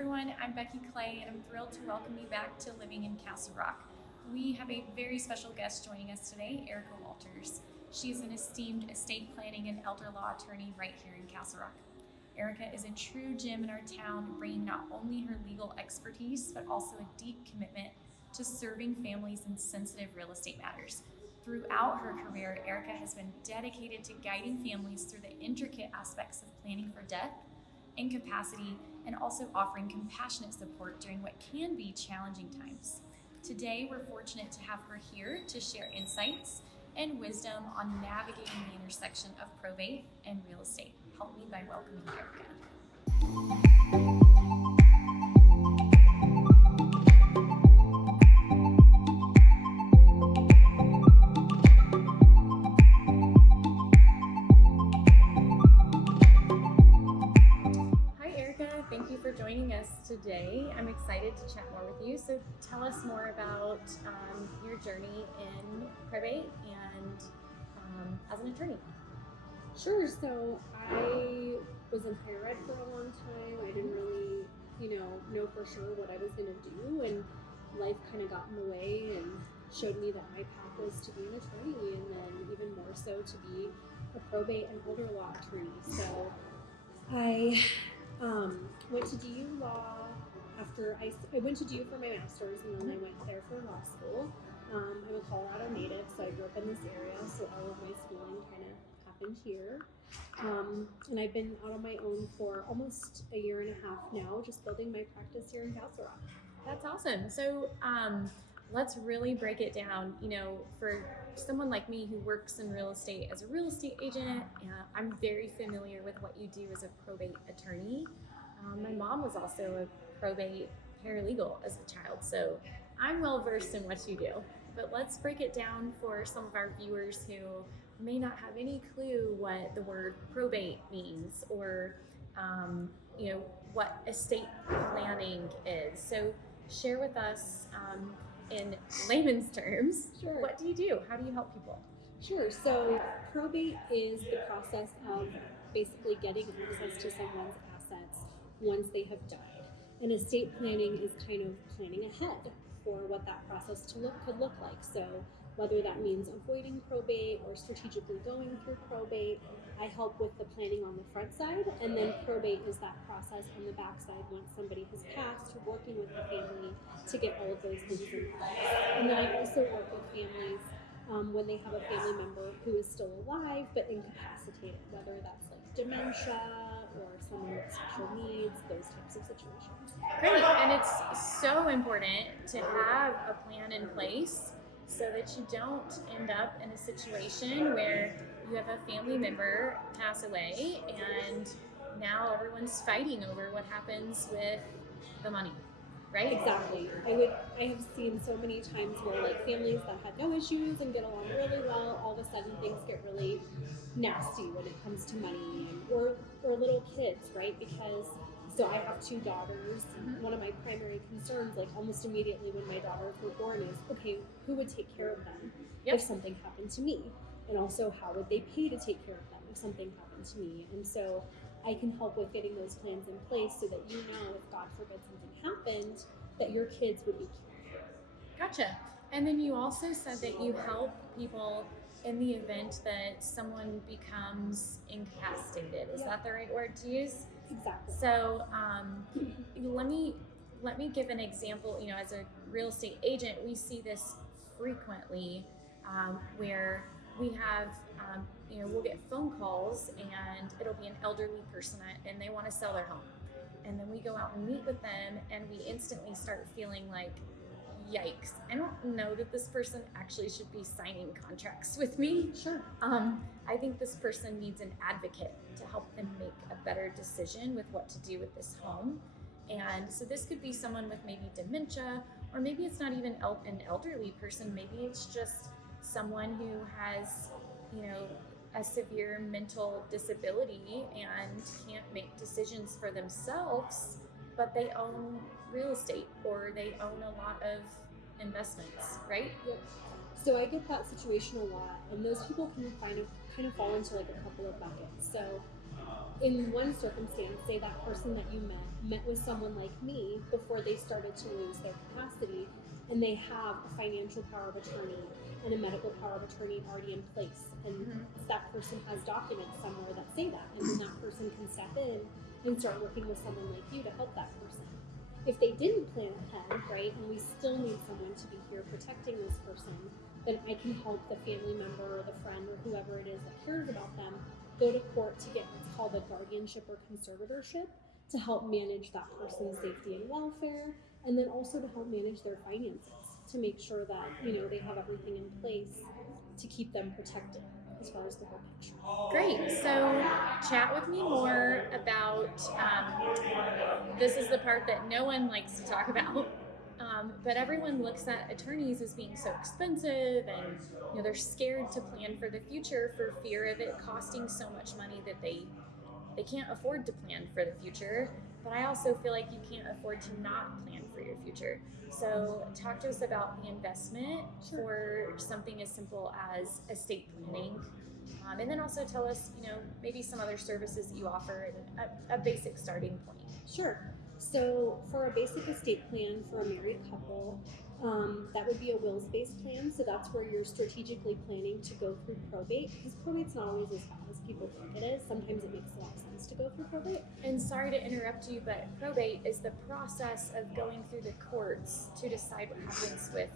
everyone, I'm Becky Clay, and I'm thrilled to welcome you back to Living in Castle Rock. We have a very special guest joining us today, Erika Walters. She is an esteemed estate planning and elder law attorney right here in Castle Rock. Erika is a true gem in our town, bringing not only her legal expertise, but also a deep commitment to serving families in sensitive real estate matters. Throughout her career, Erika has been dedicated to guiding families through the intricate aspects of planning for death, incapacity, and also offering compassionate support during what can be challenging times. Today, we're fortunate to have her here to share insights and wisdom on navigating the intersection of probate and real estate. Help me by welcoming Erika. Thank you for joining us today. I'm excited to chat more with you. So tell us more about your journey in probate and as an attorney. Sure. So I was in higher ed for a long time. I didn't really, know for sure what I was going to do, and life kind of got in the way and showed me that my path was to be an attorney, and then even more so to be a probate and elder law attorney. So I went to DU Law after I went to DU for my master's, and then I went there for law school. I'm a Colorado native, so I grew up in this area, so all of my schooling kind of happened here. And I've been out on my own for almost a year and a half now, just building my practice here in Castle Rock. That's awesome. So let's really break it down. For someone like me who works in real estate as a real estate agent, I'm very familiar with what you do as a probate attorney. My mom was also a probate paralegal as a child, so I'm well versed in what you do. But let's break it down for some of our viewers who may not have any clue what the word probate means, or what estate planning is. So share with us in layman's terms, Sure. What do you do? How do you help people? Sure. So probate is the process of basically getting access to someone's assets once they have died. And estate planning is kind of planning ahead for what that process could look like. So whether that means avoiding probate or strategically going through probate, I help with the planning on the front side, and then probate is that process on the back side once somebody has passed, working with the family to get all of those things in place. And then I also work with families when they have a family member who is still alive but incapacitated, whether that's like dementia or someone with special needs, those types of situations. Great, and it's so important to have a plan in place so that you don't end up in a situation where you have a family member pass away and now everyone's fighting over what happens with the money, right? Exactly. I have seen so many times where like families that had no issues and get along really well, all of a sudden things get really nasty when it comes to money, or little kids, right? Because so I have two daughters. Mm-hmm. One of my primary concerns, like almost immediately when my daughters were born, is okay, who would take care of them if something happened to me? And also, how would they pay to take care of them if something happened to me? And so I can help with getting those plans in place so that if God forbid something happened, that your kids would be cared for. Gotcha. And then you also said that you help people in the event that someone becomes incapacitated. Is that the right word to use? Exactly. So let me give an example. As a real estate agent, we see this frequently where we have, we'll get phone calls and it'll be an elderly person and they want to sell their home. And then we go out and meet with them and we instantly start feeling like, yikes, I don't know that this person actually should be signing contracts with me. Sure. I think this person needs an advocate to help them make a better decision with what to do with this home. And so this could be someone with maybe dementia, or maybe it's not even an elderly person. Maybe it's just someone who has, a severe mental disability and can't make decisions for themselves, but they own real estate or they own a lot of investments, right? Yep. So I get that situation a lot, and those people can kind of fall into like a couple of buckets. So in one circumstance, say that person that you met with someone like me before they started to lose their capacity, and they have a financial power of attorney and a medical power of attorney already in place, and that person has documents somewhere that say that, and then that person can step in and start working with someone like you to help that person. If they didn't plan ahead, right, and we still need someone to be here protecting this person, then I can help the family member or the friend or whoever it is that cares about them go to court to get what's called a guardianship or conservatorship to help manage that person's safety and welfare, and then also to help manage their finances to make sure that, you know, they have everything in place to keep them protected as far as the whole picture. Great. So chat with me more about, this is the part that no one likes to talk about. But everyone looks at attorneys as being so expensive, and you know they're scared to plan for the future for fear of it costing so much money that they can't afford to plan for the future. But I also feel like you can't afford to not plan for your future. So talk to us about the investment for something as simple as estate planning. And then also tell us, you know, maybe some other services that you offer and a basic starting point. Sure. So for a basic estate plan for a married couple, that would be a wills-based plan. So that's where you're strategically planning to go through probate, because probate's not always as bad as people think it is. Sometimes it makes a lot of sense to go through probate. And sorry to interrupt you, but probate is the process of going through the courts to decide what happens with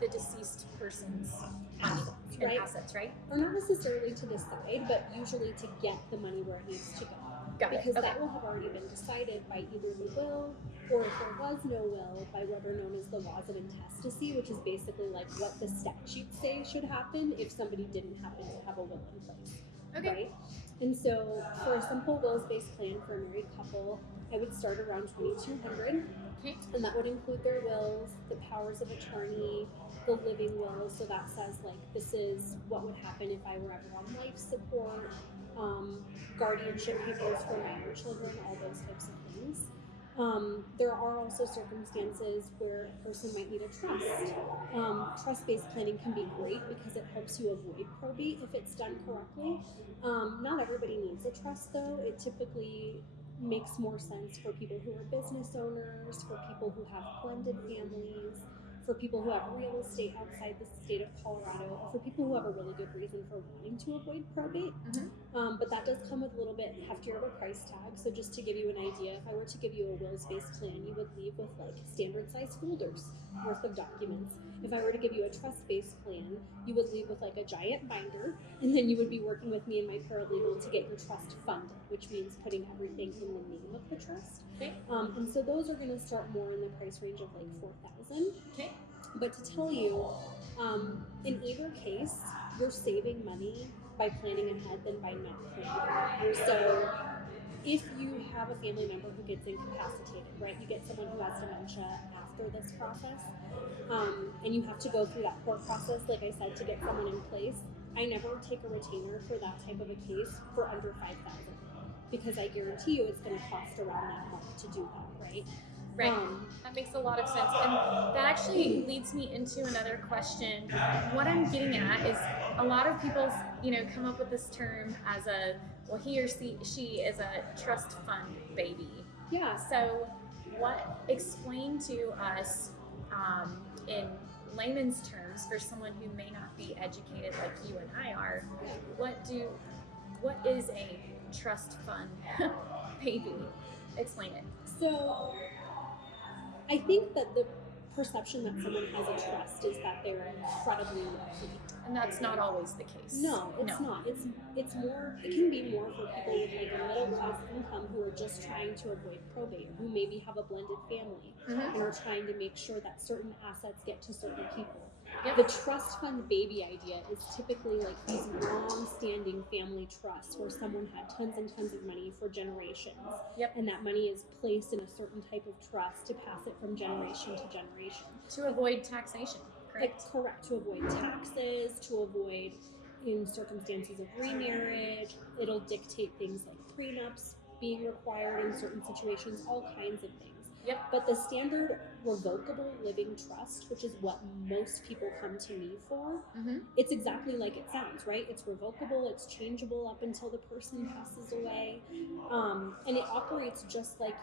the deceased person's money and assets, right? Or not necessarily to decide, but usually to get the money where it needs to go. Got it. Because Okay. that will have already been decided by either the will, or if there was no will, by what are known as the laws of intestacy, which is basically like what the statutes say should happen if somebody didn't happen to have a will in place. Okay. Right? And so for a simple wills-based plan for a married couple, I would start around $2,200. Okay. And that would include their wills, the powers of attorney, the living will. So that says like, this is what would happen if I were ever on life support, guardianship papers for minor children, all those types of things. There are also circumstances where a person might need a trust. Trust-based planning can be great because it helps you avoid probate if it's done correctly. Not everybody needs a trust though. It typically makes more sense for people who are business owners, for people who have blended families, for people who have real estate outside the state of Colorado, or for people who have a really good reason for wanting to avoid probate. But that does come with a little bit heftier of a price tag. So just to give you an idea, if I were to give you a wills-based plan, you would leave with like standard size folders worth of documents. If I were to give you a trust-based plan, you would leave with like a giant binder, and then you would be working with me and my paralegal to get your trust funded, which means putting everything in the name of the trust. Okay. And so those are going to start more in the price range of like $4,000. Okay. But to tell you, in either case, you're saving money by planning ahead than by not planning. So if you have a family member who gets incapacitated, right, you get someone who has dementia after this process, and you have to go through that court process, like I said, to get someone in place, I never take a retainer for that type of a case for under $5,000, because I guarantee you it's going to cost around that mark to do that, right? Right. That makes a lot of sense. And that actually leads me into another question. What I'm getting at is a lot of people, you know, come up with this term as a, well, he or she is a trust fund baby. Yeah. So explain to us in layman's terms, for someone who may not be educated like you and I are, what is a trust fund baby? Explain it. So I think that the perception that someone has a trust is that they're incredibly wealthy. And that's not always the case. No, it's not. It's more, it can be more for people with like a middle class income who are just trying to avoid probate, who maybe have a blended family and are trying to make sure that certain assets get to certain people. Yep. The trust fund baby idea is typically like these long-standing family trusts where someone had tons and tons of money for generations. Yep. And that money is placed in a certain type of trust to pass it from generation to generation. To avoid taxation, correct? Correct. To avoid taxes, to avoid in circumstances of remarriage. It'll dictate things like prenups being required in certain situations, all kinds of things. Yep. But the standard revocable living trust, which is what most people come to me for, it's exactly like it sounds, right? It's revocable, it's changeable up until the person passes away, and it operates just like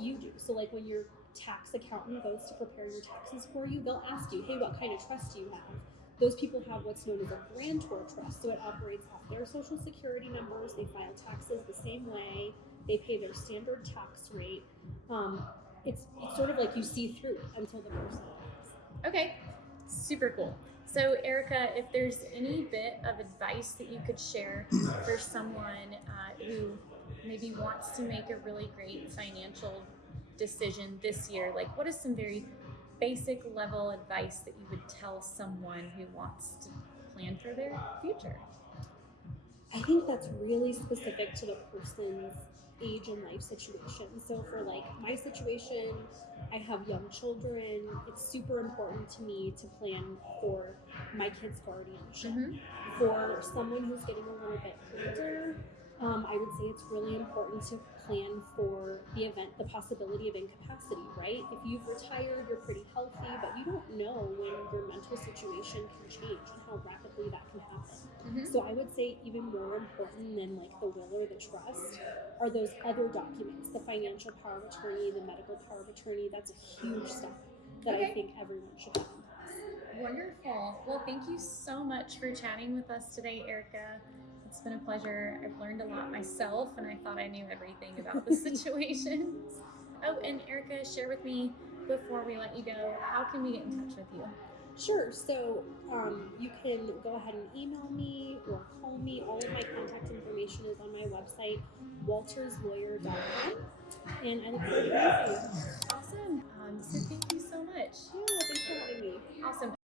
you do. So like when your tax accountant goes to prepare your taxes for you, they'll ask you, hey, what kind of trust do you have? Those people have what's known as a grantor trust, so it operates off their social security numbers. They file taxes the same way. They pay their standard tax rate. It's sort of like you see through it until the person dies. Okay, super cool. So, Erika, if there's any bit of advice that you could share for someone who maybe wants to make a really great financial decision this year, like what is some very basic level advice that you would tell someone who wants to plan for their future? I think that's really specific to the person's age and life situation. So for like my situation, I have young children. It's super important to me to plan for my kids' guardianship. For someone who's getting a little bit older, I would say it's really important to plan for the possibility of incapacity, right? If you've retired, you're pretty healthy, but you don't know when your mental situation can change and how rapidly that can happen. So I would say even more important than like the will or the trust are those other documents, the financial power of attorney, the medical power of attorney. That's a huge step that I think everyone should have in place. Wonderful. Well, thank you so much for chatting with us today, Erika. It's been a pleasure. I've learned a lot myself, and I thought I knew everything about the situations. Oh, and Erika, share with me before we let you go, how can we get in touch with you? Sure. So you can go ahead and email me or call me. All of my contact information is on my website, walterslawyer.com. And I look forward to hearing from you. Awesome. So thank you so much. Yeah, thanks for having me. Awesome.